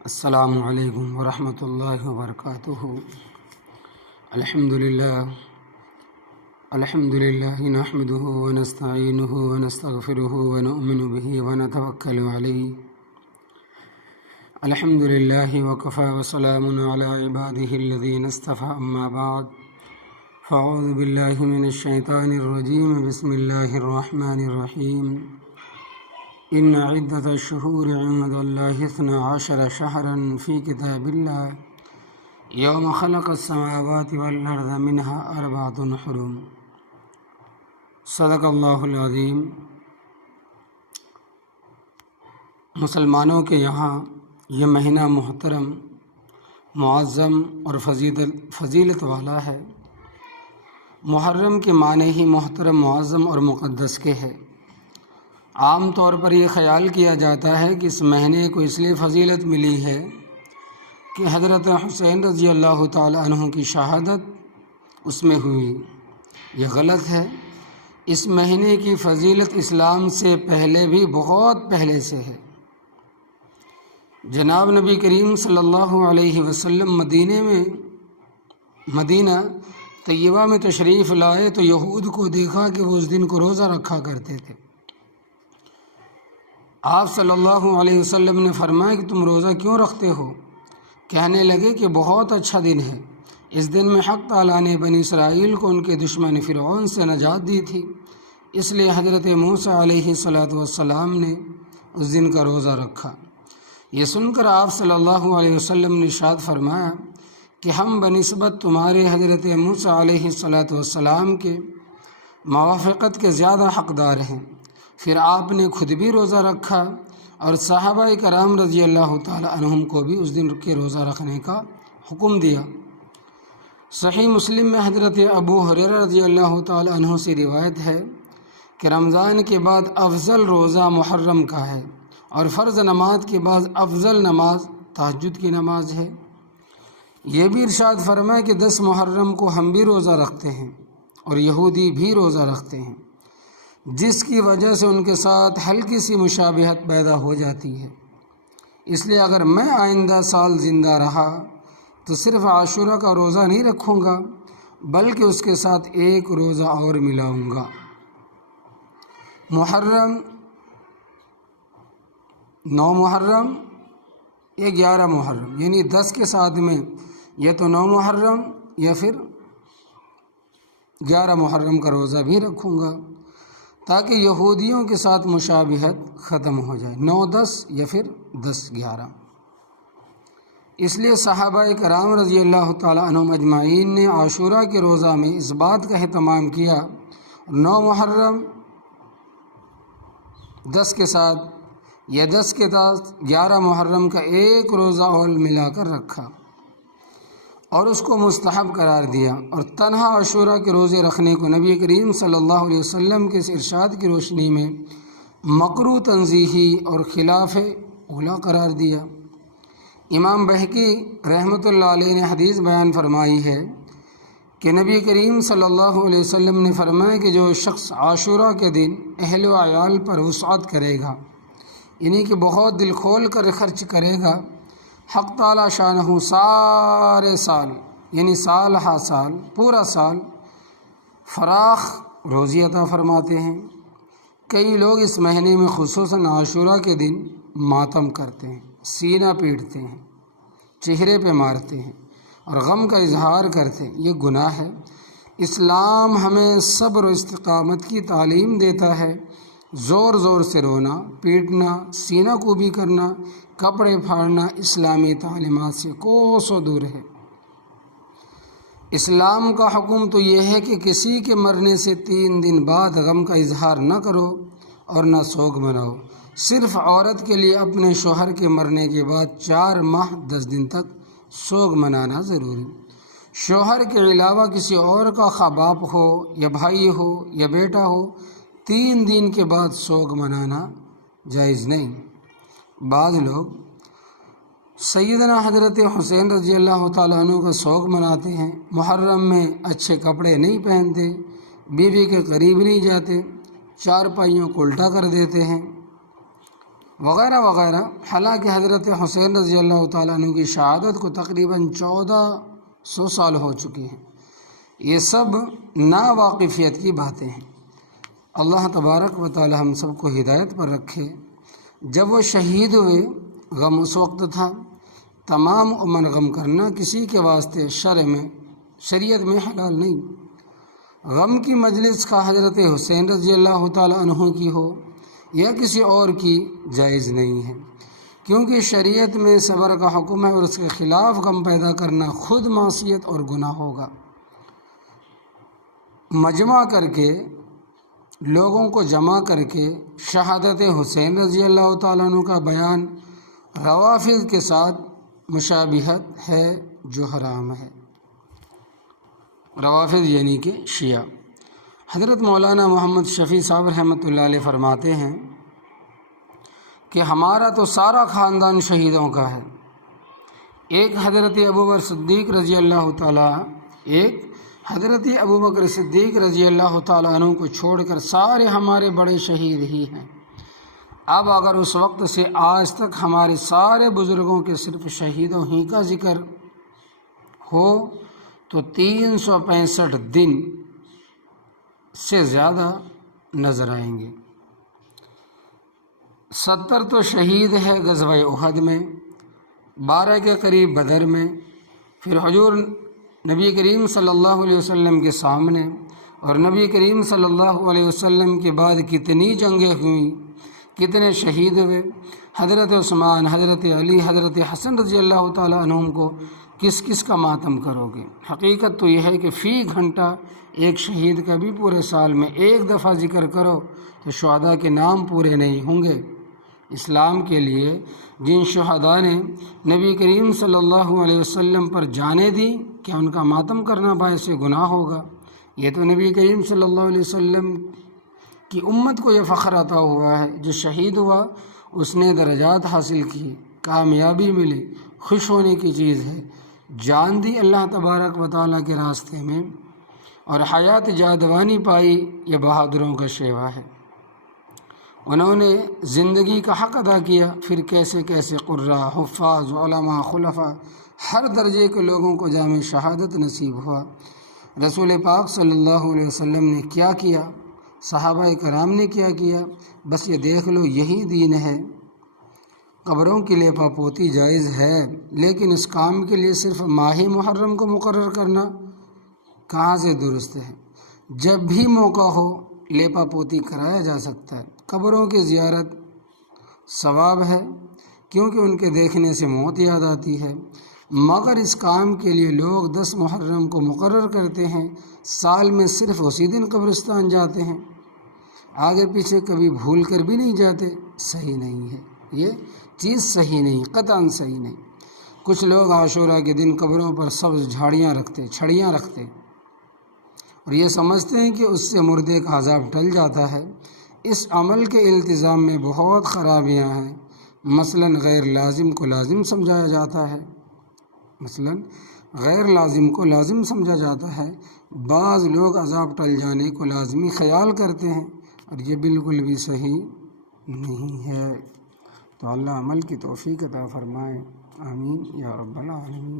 السلام علیکم ورحمۃ اللہ وبرکاتہ۔ الحمدللہ نحمده ونستعینه ونستغفره ونؤمن به ونتوکل علیہ۔ الحمدللہ وکفى وسلام علی عباده الذین اصطفى، اما بعد فاعوذ باللہ من الشیطان الرجیم، بسم اللہ الرحمن الرحیم۔ ان عدۃ الشہور عند اللہ 12 شہرا فی کتاب اللہ یوم خلق السماوات والارض منها 4 حرم۔ صدق اللہ العظیم۔ مسلمانوں کے یہاں یہ مہینہ محترم، معظم اور فضیلت والا ہے۔ محرم کے معنی ہی محترم، معظم اور مقدس کے ہے۔ عام طور پر یہ خیال کیا جاتا ہے کہ اس مہینے کو اس لیے فضیلت ملی ہے کہ حضرت حسین رضی اللہ تعالی عنہ کی شہادت اس میں ہوئی۔ یہ غلط ہے۔ اس مہینے کی فضیلت اسلام سے پہلے بھی بہت پہلے سے ہے۔ جناب نبی کریم صلی اللہ علیہ وسلم مدینہ طیبہ میں تشریف لائے تو یہود کو دیکھا کہ وہ اس دن کو روزہ رکھا کرتے تھے۔ آپ صلی اللہ علیہ وسلم نے فرمایا کہ تم روزہ کیوں رکھتے ہو؟ کہنے لگے کہ بہت اچھا دن ہے، اس دن میں حق تعالیٰ نے بنی اسرائیل کو ان کے دشمن فرعون سے نجات دی تھی، اس لیے حضرت موسیٰ علیہ السلام نے اس دن کا روزہ رکھا۔ یہ سن کر آپ صلی اللہ علیہ وسلم نے ارشاد فرمایا کہ ہم بنسبت تمہارے حضرت موسیٰ علیہ السلام کے موافقت کے زیادہ حقدار ہیں۔ پھر آپ نے خود بھی روزہ رکھا اور صحابہ کرام رضی اللہ تعالی عنہم کو بھی اس دن کے روزہ رکھنے کا حکم دیا۔ صحیح مسلم میں حضرت ابو ہریرہ رضی اللہ تعالی عنہ سے روایت ہے کہ رمضان کے بعد افضل روزہ محرم کا ہے، اور فرض نماز کے بعد افضل نماز تہجد کی نماز ہے۔ یہ بھی ارشاد فرمائے کہ 10 محرم کو ہم بھی روزہ رکھتے ہیں اور یہودی بھی روزہ رکھتے ہیں، جس کی وجہ سے ان کے ساتھ ہلکی سی مشابہت پیدا ہو جاتی ہے۔ اس لیے اگر میں آئندہ سال زندہ رہا تو صرف عاشورہ کا روزہ نہیں رکھوں گا، بلکہ اس کے ساتھ ایک روزہ اور ملاؤں گا۔ محرم 9 محرم یا 11 محرم، یعنی 10 کے ساتھ میں یا تو 9 محرم یا پھر 11 محرم کا روزہ بھی رکھوں گا، تاکہ یہودیوں کے ساتھ مشابہت ختم ہو جائے، 9 10 یا پھر 10 11۔ اس لیے صحابہ کرام رضی اللہ تعالی عنہم اجمعین نے عاشورہ کے روزہ میں اس بات کا اہتمام کیا، 9 محرم 10 کے ساتھ یا 10 کے ساتھ 11 محرم کا ایک روزہ اور ملا کر رکھا اور اس کو مستحب قرار دیا، اور تنہا عاشورہ کے روزے رکھنے کو نبی کریم صلی اللہ علیہ وسلم کے ارشاد کی روشنی میں مکروہ تنزیہی اور خلاف اولیٰ قرار دیا۔ امام بہقی رحمۃ اللہ علیہ نے حدیث بیان فرمائی ہے کہ نبی کریم صلی اللہ علیہ وسلم نے فرمایا کہ جو شخص عاشورہ کے دن اہل و عیال پر وسعت کرے گا، یعنی کہ بہت دل کھول کر خرچ کرے گا، حق تعالی شانہ سارے سال، یعنی سال ہا سال، پورا سال فراخ روزی عطا فرماتے ہیں۔ کئی لوگ اس مہینے میں خصوصاً عاشورہ کے دن ماتم کرتے ہیں، سینہ پیٹتے ہیں، چہرے پہ مارتے ہیں اور غم کا اظہار کرتے ہیں۔ یہ گناہ ہے۔ اسلام ہمیں صبر و استقامت کی تعلیم دیتا ہے۔ زور زور سے رونا، پیٹنا، سینہ کوبی کرنا، کپڑے پھاڑنا اسلامی تعلیمات سے کوسوں دور ہے۔ اسلام کا حکم تو یہ ہے کہ کسی کے مرنے سے 3 دن بعد غم کا اظہار نہ کرو اور نہ سوگ مناؤ۔ صرف عورت کے لیے اپنے شوہر کے مرنے کے بعد 4 ماہ 10 دن تک سوگ منانا ضروری۔ شوہر کے علاوہ کسی اور کا خواہ باپ ہو یا بھائی ہو یا بیٹا ہو، 3 دن کے بعد سوگ منانا جائز نہیں۔ بعض لوگ سیدنا حضرت حسین رضی اللہ تعالیٰ عنہ کا سوگ مناتے ہیں، محرم میں اچھے کپڑے نہیں پہنتے، بیوی کے قریب نہیں جاتے، چارپائیوں کو الٹا کر دیتے ہیں۔ وغیرہ وغیرہ۔ حالانکہ حضرت حسین رضی اللہ تعالیٰ عنہ کی شہادت کو تقریباً 1400 سال ہو چکے ہیں۔ یہ سب ناواقفیت کی باتیں ہیں۔ اللہ تبارک و تعالی ہم سب کو ہدایت پر رکھے۔ جب وہ شہید ہوئے غم اس وقت تھا، تمام عمر غم کرنا کسی کے واسطے شریعت میں حلال نہیں۔ غم کی مجلس کا حضرت حسین رضی اللہ تعالی عنہ کی ہو یا کسی اور کی جائز نہیں ہے، کیونکہ شریعت میں صبر کا حکم ہے اور اس کے خلاف غم پیدا کرنا خود معصیت اور گناہ ہوگا۔ مجمع کر کے لوگوں کو جمع کر کے شہادت حسین رضی اللہ تعالیٰ عنہ کا بیان روافض کے ساتھ مشابہت ہے جو حرام ہے۔ روافض یعنی کہ شیعہ۔ حضرت مولانا محمد شفیع صاحب رحمۃ اللہ علیہ فرماتے ہیں کہ ہمارا تو سارا خاندان شہیدوں کا ہے۔ ایک حضرت ابوبکر صدیق رضی اللہ تعالیٰ عنہ کو چھوڑ کر سارے ہمارے بڑے شہید ہی ہیں۔ اب اگر اس وقت سے آج تک ہمارے سارے بزرگوں کے صرف شہیدوں ہی کا ذکر ہو تو 365 دن سے زیادہ نظر آئیں گے۔ 70 تو شہید ہے غزوہ احد میں، 12 کے قریب بدر میں، پھر حضور نبی کریم صلی اللہ علیہ وسلم کے سامنے، اور نبی کریم صلی اللہ علیہ وسلم کے بعد کتنی جنگیں ہوئیں، کتنے شہید ہوئے۔ حضرت عثمان، حضرت علی، حضرت حسن رضی اللہ تعالیٰ عنہم کو کس کس کا ماتم کرو گے؟ حقیقت تو یہ ہے کہ فی گھنٹہ ایک شہید کا بھی پورے سال میں ایک دفعہ ذکر کرو تو شہداء کے نام پورے نہیں ہوں گے۔ اسلام کے لیے جن شہداء نے نبی کریم صلی اللہ علیہ وسلم پر جانیں دی، کیا ان کا ماتم کرنا باعث گناہ ہوگا؟ یہ تو نبی کریم صلی اللہ علیہ وسلم کی امت کو یہ فخر عطا ہوا ہے، جو شہید ہوا اس نے درجات حاصل کی، کامیابی ملی، خوش ہونے کی چیز ہے۔ جان دی اللہ تبارک و تعالیٰ کے راستے میں اور حیات جاودانی پائی، یہ بہادروں کا شیوا ہے۔ انہوں نے زندگی کا حق ادا کیا، پھر کیسے کیسے قراء، حفاظ، علماء، خلفاء، ہر درجے کے لوگوں کو جامع شہادت نصیب ہوا۔ رسول پاک صلی اللہ علیہ وسلم نے کیا کیا، صحابہ کرام نے کیا کیا، بس یہ دیکھ لو، یہی دین ہے۔ قبروں کی لیپا پوتی جائز ہے، لیکن اس کام کے لیے صرف ماہ محرم کو مقرر کرنا کہاں سے درست ہے؟ جب بھی موقع ہو لیپا پوتی کرایا جا سکتا ہے۔ قبروں کی زیارت ثواب ہے، کیونکہ ان کے دیکھنے سے موت یاد آتی ہے، مگر اس کام کے لیے لوگ 10 محرم کو مقرر کرتے ہیں، سال میں صرف اسی دن قبرستان جاتے ہیں، آگے پیچھے کبھی بھول کر بھی نہیں جاتے۔ صحیح نہیں ہے، یہ چیز صحیح نہیں، قطعاً صحیح نہیں۔ کچھ لوگ عاشورہ کے دن قبروں پر سبز چھڑیاں رکھتے اور یہ سمجھتے ہیں کہ اس سے مردے کا عذاب ٹل جاتا ہے۔ اس عمل کے التزام میں بہت خرابیاں ہیں۔ مثلاً غیر لازم کو لازم سمجھا جاتا ہے، بعض لوگ عذاب ٹل جانے کو لازمی خیال کرتے ہیں، اور یہ بالکل بھی صحیح نہیں ہے۔ تو اللہ عمل کی توفیق عطا فرمائے، آمین یا رب العالمین۔